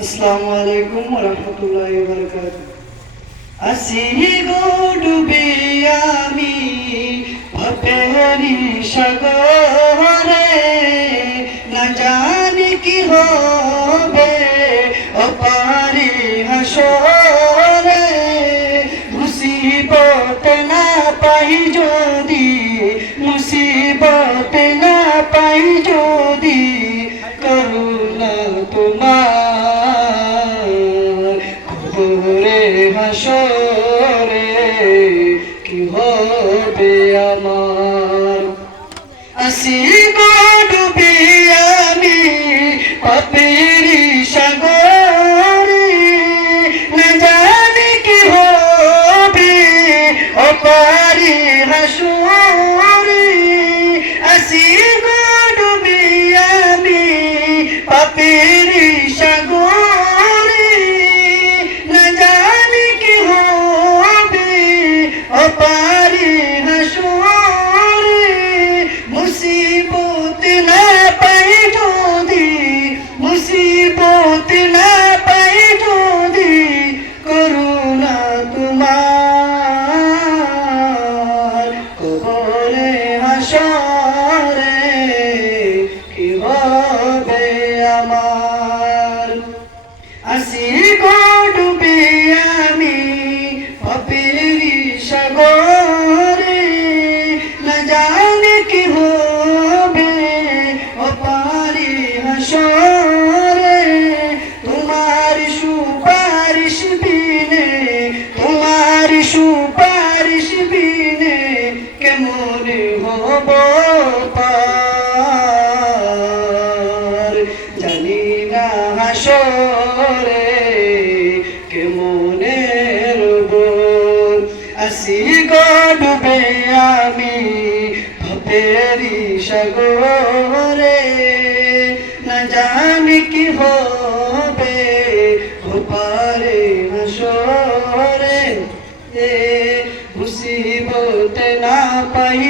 আসসালামু আলাইকুম ওয়া রাহমাতুল্লাহি ওয়া বারাকাতুহু। আসি গো ডুবে আমি ভাবেরি সাগরে, না জানি কি হবে অপারি হাসরে। মুসিবত না পাই যদি, মুসিবত না পাই যদি, করুণা তোমার কবরে হাসরে কি হবে আমার। আসি গো ডুবে আমি পাপেরি সাগরে, না জানি কি হবে অপারি হাসরে। আসি গো ডুবে আমি পাপেরি সাগরে, না জানি কি হবে অপারি হাসরে। মুসিবত না পাই যদি, মুসিবত না পাই যদি, করুণা তোমার কবরে হাসরে কি হবে আমার। আসি গো ডুবে আমি পাপেরি সাগরে, না জানি কি হবে অপারি হাসরে। তোমার সুপারিশ বিনে, তোমার সুপারিশ বিনে কেমন হব পার। জানি না হাসরে কেমনে রব। আসি গো ডুবে আমি ভাবেরি সাগরে, না জানি কি হবে ওপারে হাসরে। মুসিবত না পাই